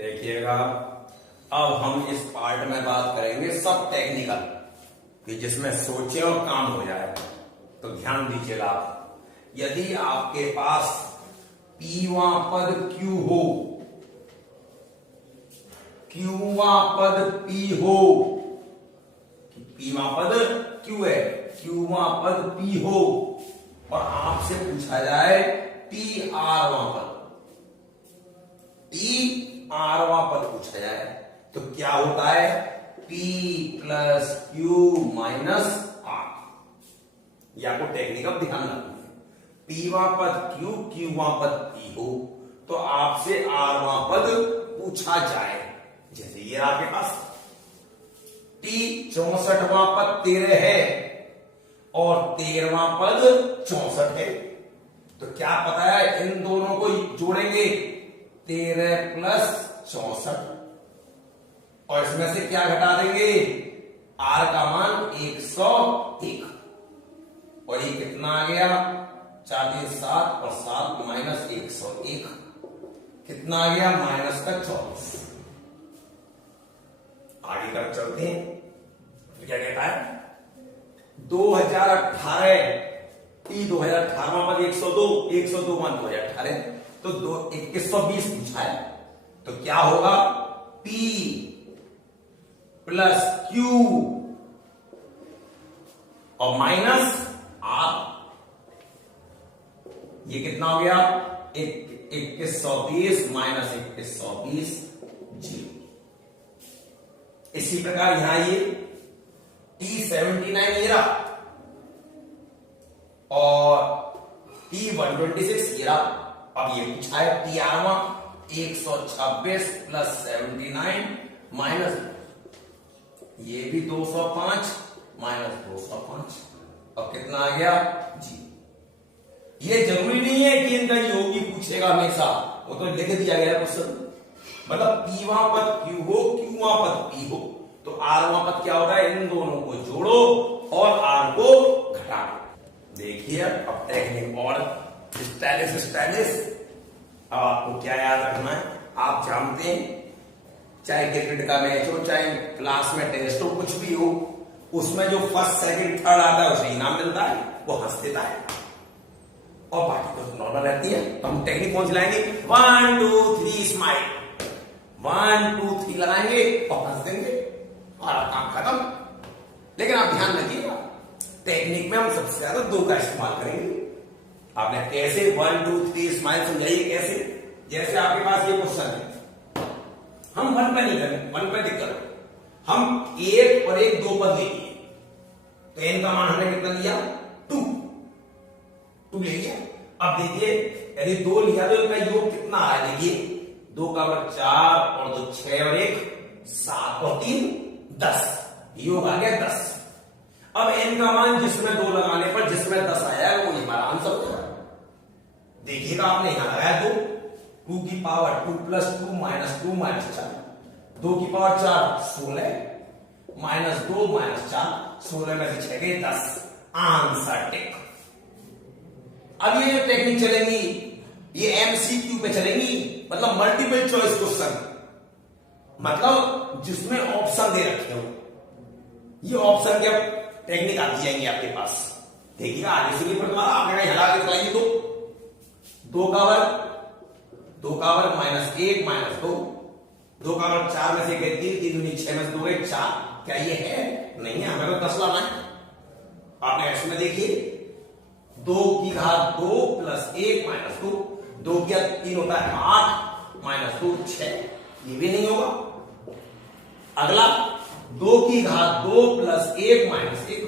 देखिएगा, अब हम इस पार्ट में बात करेंगे सब टेक्निकल, कि जिसमें सोचे और काम हो जाए। तो ध्यान दीजिएगा, यदि आपके पास पीवां पद Q हो, क्यूवां पद P हो, पीवां पद Q है, क्यूवां पद P हो, और आपसे पूछा जाए टी आरवां पद, टी आरवां पद पूछा जाए, तो क्या होता है? P plus Q minus R। ये आपको टेक्निकल ध्यान रखना है। पीवां पद Q, क्यूवां पद P हो, तो आपसे आरवां पद पूछा जाए। जैसे ये आपके पास T 64वां पद 13 है और 13वां पद 64 है, तो क्या पता है? इन दोनों को जोड़ेंगे, 13 प्लस 64, और इसमें से क्या घटा देंगे? R का मान 101, और ये कितना आ गया? 47 और 7 माइनस 101, कितना आ गया? माइनस का 24। आगे तरफ चलते हैं, तो क्या कहता है? 2018 T 2018वां पद 102, 102 मान 2018, तो 2120 पूछा है, तो क्या होगा? P प्लस Q और माइनस R, ये कितना हो गया? 2120 माइनस 2120 0। इसी प्रकार यहां ये T79 ये रहा और T126 ये रहा। अब ये पूछा है टी आरवां 126 प्लस 79 माइनस, ये भी 205 माइनस 205, अब कितना आ गया? जी। ये जरूरी नहीं है कि इनका योग ही पूछेगा हमेशा, वो तो लिख दिया गया क्वेश्चन। मतलब पीवां पद Q हो, क्यूवां पद P हो, तो आरवां पद क्या होता है? इन दोनों को जोड़ो और R को घटाओ। देखिए अब टेक्निक और स्टाइलिश। अब आपको क्या याद रखना है? आप जानते हैं, चाहे क्रिकेट का मैच हो, चाहे क्लास में टेस्ट हो, कुछ भी हो, उसमें जो फर्स्ट सेकंड थर्ड आता है उसे इनाम मिलता है, वो हंस देता है, और बाकी तो नॉर्मल रहती है। तो हम टेक्निक कौन सी लाएंगे? 1 2 3 स्माइल, 1 2 3 लगाएंगे और हंस देंगे और काम खत्म। लेकिन आप ध्यान रखिएगा, टेक्निक में हम सबसे ज्यादा 2 का इस्तेमाल करेंगे। आपने कैसे 1 2 3 स्माइल समझाइए कैसे? जैसे आपके पास ये क्वेश्चन है, हम 1 पे नहीं करेंगे, 1 पे दिक्कत, हम 1 और 1 2 पद ले लिए, तो n का मान हमने कितना लिया? 2 ले लिया। अब देखिए यदि 2 लिया तो इनका योग कितना आ रहा है? देखिए 2 का वर्ग 4 और 2 6 और 1 7 और 3 10, योग आ गया 10। अब n का मान जिसमें 2 लगाने पर जिसमें 10 आया वो हमारा आंसर होगा। देखिएगा आपने यहां लगाया 2 की पावर 2 प्लस 2 माइनस 2 माइनस 4, 2 की पावर 4 16 माइनस 2 माइनस 4, 16 में से 6 गए 10, आंसर टिक। अब ये जो टेक्निक चलेंगी ये MCQ पे चलेंगी, मतलब मल्टीपल चॉइस क्वेश्चन, मतलब जिसमें ऑप्शन दे रखे हो, ये ऑप्शन के टेक्निक आती जाएंगे आपके पास। देखिएगा आगे से भी तुम्हारा आपने हटा के दिखाइए, तो 2 का वर्ग माइनस 1 माइनस 2, 2 का वर्ग 4 में से गए 3, 3 दूनी 6 में से 2 गए 4, क्या ये है? नहीं है, हमें तो 10 लाना है। आपने इसमें देखिए 2 की घात 2 प्लस 1 माइनस 2, 2 की घात 3 होता है 8 माइनस 2 6, ये भी नहीं होगा। अगला 2 की घात 2 प्लस 1 माइनस 1,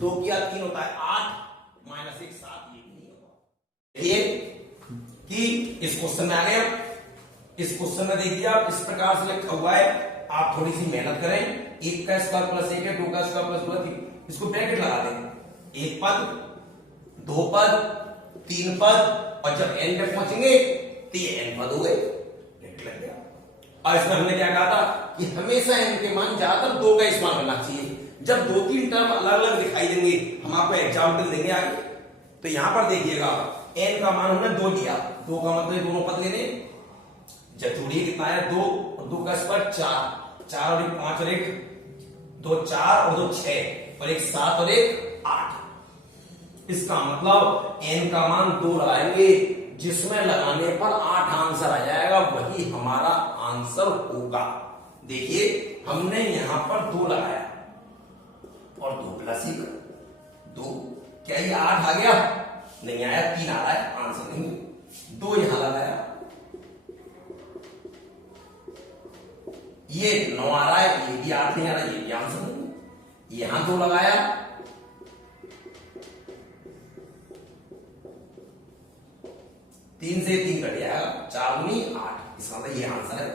2 की घात 3 होता है 8 माइनस 1 7, ये भी नहीं होगा। देखिए कि इस क्वेश्चन में आ गया, इस क्वेश्चन में देखिए आप इस प्रकार से लिखा हुआ है, आप थोड़ी सी मेहनत करें। 1 का स्क्वायर प्लस 1 है, 2 का स्क्वायर प्लस 2 है, इसको ब्रैकेट लगा दें, 1 पद 2 पद 3 पद, और जब n पे पहुंचेंगे तो ये n पद हो गए, ब्रैकेट लग गया। और इसमें हमने क्या कहा था कि हमेशा n के मान ज्यादातर 2 का इस्तेमाल करना चाहिए। जब 2-3 टर्म अलग अलग दिखाई देंगे, हम आपको एग्जाम्पल देंगे आगे। तो यहां पर देखिएगा n का मान हमने 2 लिया, 2 का मतलब दोनों पद लेने, जब जोड़िए कितना है 2 और 2 का स्क्वायर 4, 4 और 1 5 और 1 2 4 और 2 6 और 1 7 और 1 8। इसका मतलब n का मान 2 लगाएंगे, जिसमें लगाने पर 8 आंसर आ जाएगा, वही हमारा आंसर होगा। देखिए हमने यहां पर 2 लगाया और 2 प्लस 1 2, क्या ये 8 आ गया? नहीं आया, 3 आ रहा है, आंसर नहीं। 2 यहां लगाया, ये 9 आ रहा है, ये भी 8 नहीं आ रहा, ये भी आंसर नहीं। यहां 2 लगाया, तीन से 3 कट जाएगा, 4 दूनी 8, इसका मतलब ये आंसर है।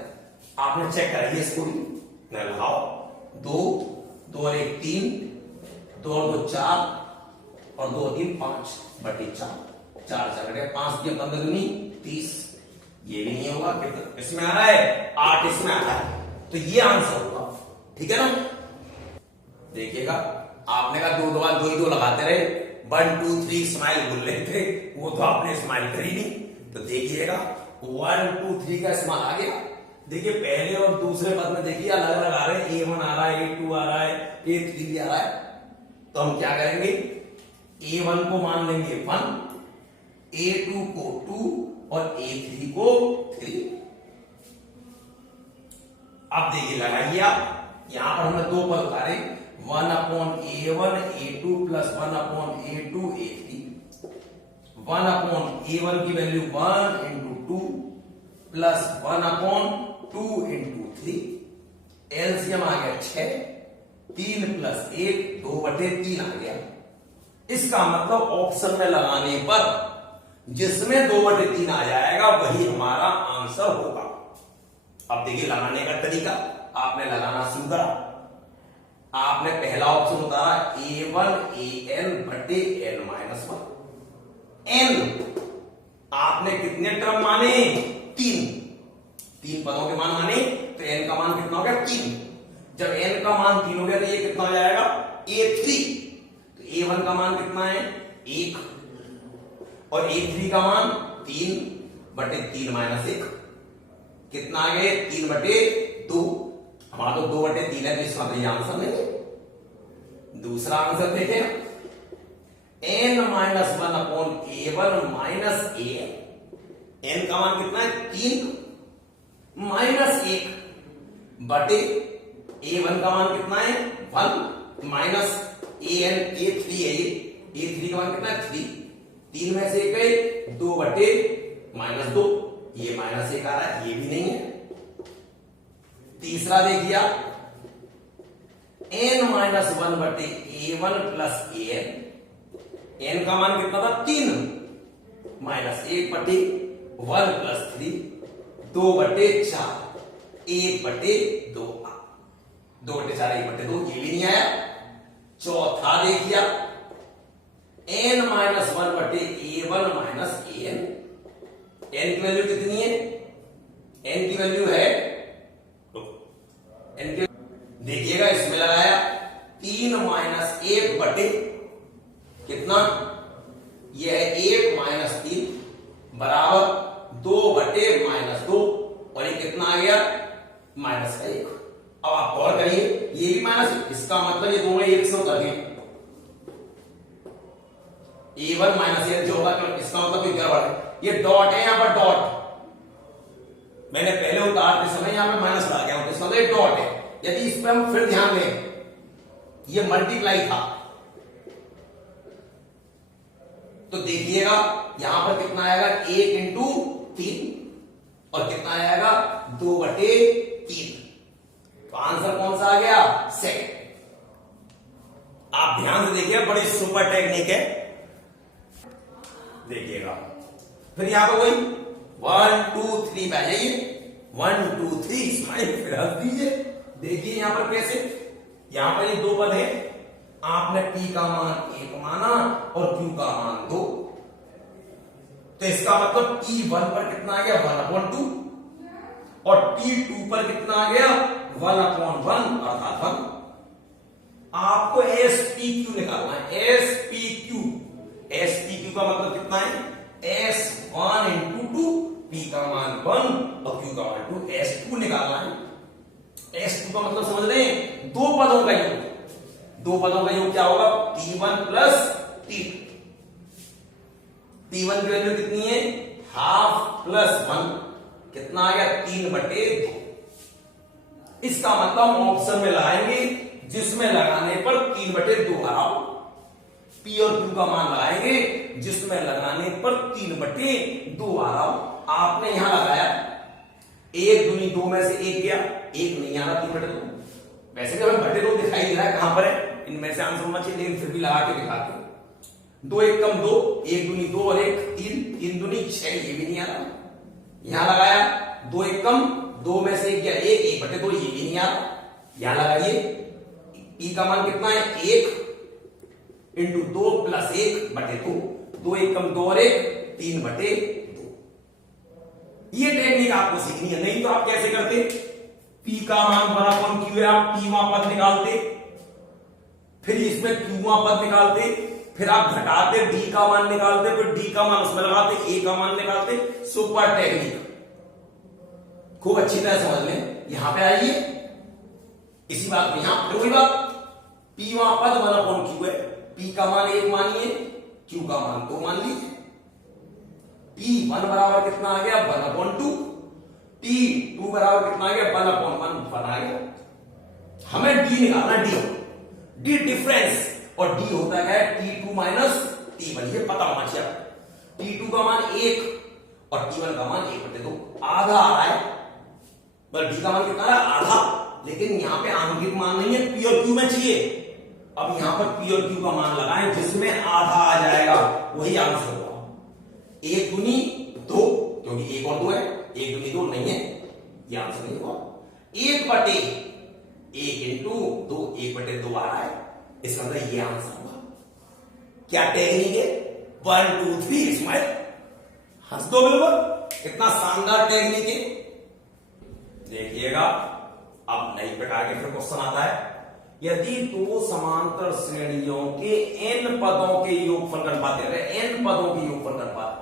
आपने चेक कराइए इसको भी, मैं लगाओ 2 2 और 1 3, 2 और 2 4 और 2 3 5 बटे 4, 4 4 गए, 5 दिया 15 दूनी 30, ये भी नहीं होगा। इसमें आ रहा है 8, इसमें आ रहा है, तो ये आंसर होगा। ठीक है ना? देखिएगा, आपने कहा 2 2 2 ही 2 लगाते रहे, 1 2 3 स्माइल बोल रहे थे, वो तो आपने स्माइल करी नहीं। तो देखिएगा 1 2 3 का स्माइल आ गया। देखिए पहले और दूसरे पद में देखिए अलग अलग आ रहे हैं, A1 आ रहा है, A2 आ रहा है, A3 भी आ रहा है। तो हम क्या करेंगे, A1 को मान लेंगे 1, A2 को 2 और A3 को 3। अब देखिए लगाइए आप, यहां पर हमने 2 पद उतारे, 1/A1 A2 plus 1/A2 A3। 1/A1 की value 1 into 2 plus 1/2 into 3, LCM आ गया 6, 3 प्लस 1 2/3 आ गया। इसका मतलब ऑप्शन में लगाने पर जिसमें 2/3 आ जाएगा वही हमारा आंसर होगा। अब देखिए लगाने का तरीका, आपने लगाना शुरू करा, आपने पहला ऑप्शन उतारा A1 AN बटे N माइनस 1। N आपने कितने टर्म माने? 3 पदों के मान माने, तो N का मान कितना हो गया? 3। जब N का मान 3 हो गया तो ये कितना हो जाएगा? A3। तो A1 का मान कितना है? 1 और A3 का मान 3/3 माइनस 1, कितना आ गए? 3/2। हमारा तो 2/3 है, तो इसका मतलब आंसर नहीं है। दूसरा आंसर देखें, N minus 1/A1 minus AN। N का मान कितना है? 3 माइनस 1 बटे A1 का मान कितना है? 1 माइनस AN A3 है, ये A3 का मान कितना है? 3। 3 में से 1 गए, 2/-2, ये -1 आ रहा है, ये भी नहीं है। तीसरा देखिए, N minus 1/A1 plus AN। N का मान कितना था? 3 माइनस 1/1 प्लस 3, 2/4, 1/2, 2/4 1/2, ये भी नहीं आया। चौथा देखिए, N minus 1/A1 minus AN। N की वैल्यू कितनी है? N की वैल्यू है, N की देखिएगा, इसमें लगाया 3 माइनस 1 बटे कितना? यह है 1 माइनस 3 बराबर 2/-2, और ये कितना आ गया? -1। अब आप और करिए, ये भी माइनस, इसका मतलब ये दोनों 1 से उतर गए। A1 माइनस A जो होगा, इसका मतलब कोई गड़बड़ है, ये डॉट है, यहां पर डॉट मैंने पहले उतारते समय यहां पे माइनस लगा गया, इसका मतलब डॉट है। यदि इस पर हम फिर ध्यान दें, ये मल्टीप्लाई था, तो देखिएगा यहां पर कितना आएगा? 1 इंटू 3 और कितना आएगा? 2/3। तो आंसर कौन सा आ गया? सेकंड। आप ध्यान से देखिए, बड़ी सुपर टेक्निक है। देखिएगा फिर यहां पर वही 1 2 3 पे आ जाइए, 1 2 3 स्माइल फिर हंस दीजिए। देखिए यहां पर कैसे, यहां पर ये 2 पद है, आपने P का मान 1 माना और Q का मान 2, तो इसका मतलब P1 पर कितना आ गया? 1/2, और P2 पर कितना आ गया? 1/1 अर्थात 1। आपको SPQ निकालना है, SPQ का मतलब कितना है? S1 इंटू 2 P का मान 1 और Q का मान 2, S2 निकालना है। S2 का मतलब समझ रहे हैं, दो पदों का योग। दो पदों का योग क्या होगा? T1 plus T2। T1 की वैल्यू कितनी है? हाफ प्लस 1, कितना आ गया? 3/2। इसका मतलब हम ऑप्शन में लगाएंगे, जिसमें लगाने पर 3/2 हराओ। P और Q का मान लगाएंगे, जिसमें लगाने पर 3/2 हराओ। आपने यहां लगाया 1 दूनी 2 में से 1 गया, 1 नहीं आ रहा, 3/2। वैसे तो हमें 2 दिखाई दे रहा है, कहां पर है? इनमें से आंसर होना चाहिए, लेकिन फिर भी लगा के दिखाते हैं। 2 1 कम 2, 1 दूनी 2 और 1 3, 3 दूनी 6, ये भी नहीं आ रहा। यहां लगाया 2 1 कम 2 में से 1 गया 1, 1/2, ये भी नहीं आ रहा। यहां लगाइए, P का मान कितना है? 1 इंटू 2 प्लस 1/2, 2 1 कम 2 और 1 3/2। ये टेक्निक आपको सीखनी है, नहीं तो आप कैसे करते? P का मान बराबर Q है, आप P वहां पद निकालते, फिर इसमें Q वहां पद निकालते, फिर आप घटाते, D का मान निकालते, फिर D का मान उसमें लगाते, A का मान निकालते। सुपर टेक्निक, खूब अच्छी तरह समझ लें। यहां पे आइए, इसी बात में यहां फिर वही बात, P वहां पद बराबर Q है, P का मान 1 मानिए, Q का मान 2 मान लीजिए। P1 बराबर कितना आ गया? 1/2। T2 बराबर कितना आ गया? 1/1 आ गया। हमें D निकालना, D डिफरेंस, और D होता है T2 माइनस T1, ये पता होना चाहिए। T2 का मान 1 और T1 का मान 1/2, आधा आ रहा है। D का मान कितना है? आधा। लेकिन यहां पे आंगिक मान नहीं है, P और Q में चाहिए। अब यहां पर P और Q का मान लगाएं, जिसमें आधा आ जाएगा, वही आंसर होगा। 1 दूनी 2, क्योंकि 1 और 2 है, 1 दूनी 2 नहीं है, ये आंसर नहीं होगा। 1/1 इंटू 2, 1/2 आ रहा है, इसका मतलब ये आंसर होगा। क्या टेक्निक है? 1 2 3 स्माइल, हंस दो बिल्कुल, कितना शानदार टेक्निक है। देखिएगा, अब नई प्रकार के फिर क्वेश्चन आता है। यदि दो समांतर श्रेणियों के n पदों के योगफल का अनुपात दे रहे हैं, n पदों के योगफल का अनुपात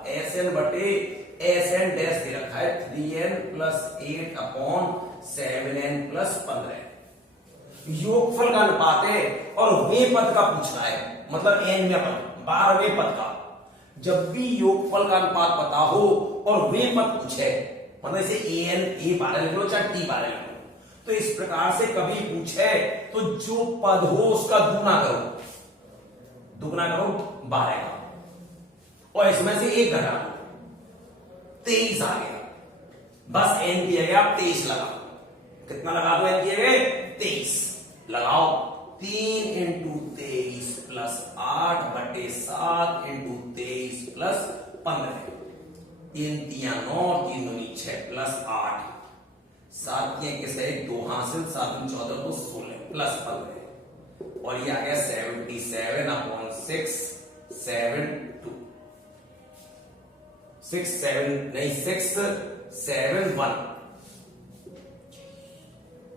Sn डैश दे रखा है 3n + 8/7n + 15, योगफल का अनुपात है और वे पद का पूछ रहा है, मतलब n में पद 12वें पद का। जब भी योगफल का अनुपात पता हो और वे पद पूछे, मतलब इसे an a 12 लिख लो, चाहे t 12 लिख लो, तो इस प्रकार से कभी पूछे तो जो पद हो उसका दुगना करो, 12 का, और इसमें से 1 घटा दो, 23 आ गया। बस n दिया गया, 23 लगाओ। कितना लगा दो? n दिए गए 23 लगाओ। 3 × 23 + 8/7 × 23 + 15, 3 3 9, 3 दूनी 6 + 8, 7 के सही 2 हासिल, 7 14 तो 16 + 15, और ये आ गया 77/6 7 2 6 7 नहीं 6 7 1।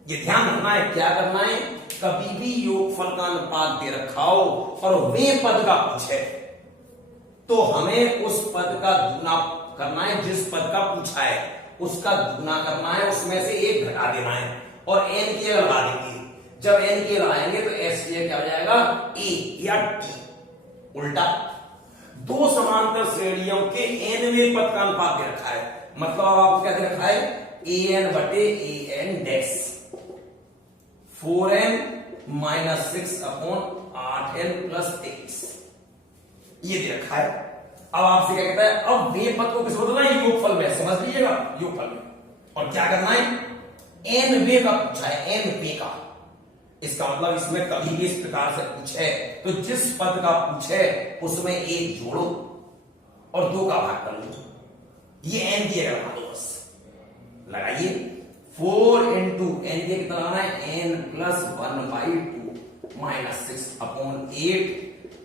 ये ध्यान रखना है, क्या करना है? कभी भी योगफल का अनुपात दे रखा हो और वे पद का पूछे, तो हमें उस पद का दुगना करना है, जिस पद का पूछा है उसका दुगना करना है, उसमें से 1 घटा देना है, और n की लगा देंगे। जब n की लगाएंगे तो s की क्या हो जाएगा? a या t। उल्टा, दो समांतर श्रेणियों के nवें पद का अनुपात दे रखा है, मतलब आपको क्या दे रखा है? an/an डैश 4n - 6/8n + 23, ये दे रखा है। अब आपसे क्या कहता है? अब वे पद को किस बदलना है? योगफल में, समझ लीजिएगा, योगफल में। और क्या करना है? n वे का पूछा है, n वे का। इसका मतलब इसमें कभी भी इस प्रकार से पूछे तो जिस पद का पूछे उसमें 1 जोड़ो और 2 का भाग कर लो, ये n दिएगा, तो बस लगाइए। 4 × n दिए कितना लगाना है? n + 1/2 - 6/8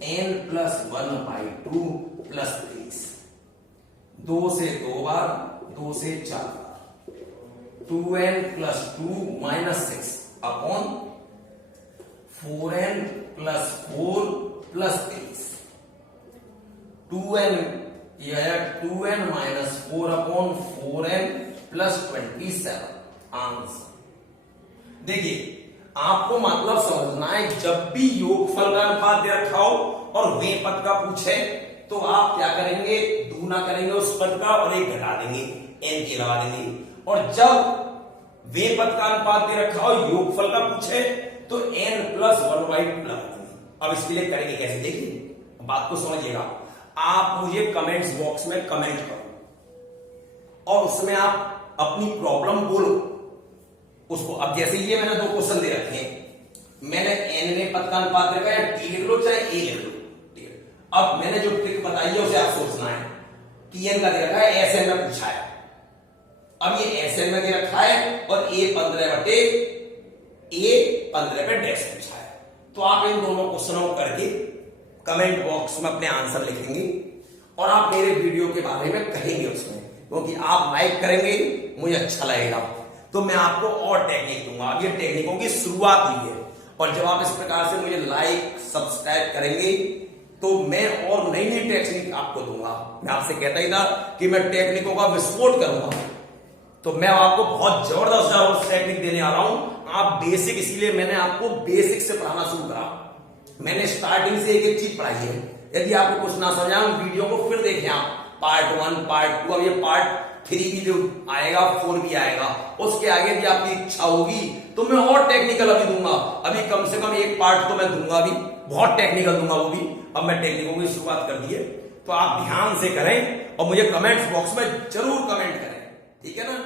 n + 1/2 + 23, 2 से 2 बार, 2 से 4 बार, 2n + 2 - 6/4n + 4 + 23, 2n यह है 2n minus 4/4n plus 27 answer. देखिए आपको मतलब समझना है, जब भी योगफल का अनुपात दे रखा हो और वे पद का पूछे तो आप क्या करेंगे, दूना करेंगे उस पद का और एक घटा देंगे, n की लगा देंगे। और जब वे पद का अनुपात दे रखा हो योगफल का पूछे तो n प्लस 1/2 लगा देंगे। अब इसके लिए करेंगे कैसे, देखिए बात को समझिएगा। आप मुझे कमेंट्स बॉक्स में कमेंट करो और उसमें आप अपनी प्रॉब्लम बोलो उसको। अब जैसे ये मैंने 2 क्वेश्चन दे रखे हैं, मैंने n में पद का अनुपात रखा है, t लिख लो चाहे a लिख लो, ठीक है। अब मैंने जो ट्रिक बताई है उसे आप सोचना है। tn का दे रखा है, SN में पूछा है। अब ये SN में दे रखा है और a 15 पे डैश पूछा है। तो आप इन दोनों क्वेश्चनों को करके कमेंट बॉक्स में अपने आंसर लिखेंगे और आप मेरे वीडियो के बारे में कहेंगे उसमें, क्योंकि आप लाइक करेंगे मुझे अच्छा लगेगा तो मैं आपको और टेक्निक दूंगा। अब ये टेक्निकों की शुरुआत हुई है और जब आप इस प्रकार से मुझे लाइक सब्सक्राइब करेंगे तो मैं और नई नई टेक्निक आपको दूंगा। मैं आपसे कहता ही था कि मैं टेक्निकों का विस्फोट करूंगा, तो मैं आपको बहुत जबरदस्त टेक्निक देने आ रहा हूं। आप बेसिक, इसीलिए मैंने आपको बेसिक से पढ़ाना शुरू करा। मैंने स्टार्टिंग से एक एक चीज पढ़ाई है। यदि आपको कुछ ना समझा वीडियो को फिर देखें आप, पार्ट 1 पार्ट 2, अब ये पार्ट 3 भी जो आएगा 4 भी आएगा। उसके आगे भी आपकी इच्छा होगी तो मैं और टेक्निकल अभी दूंगा। अभी कम से कम एक पार्ट तो मैं दूंगा भी, बहुत टेक्निकल दूंगा वो भी। अब मैं टेक्निकों की शुरुआत कर दी है तो आप ध्यान से करें और मुझे कमेंट्स बॉक्स में जरूर कमेंट करें, ठीक है ना।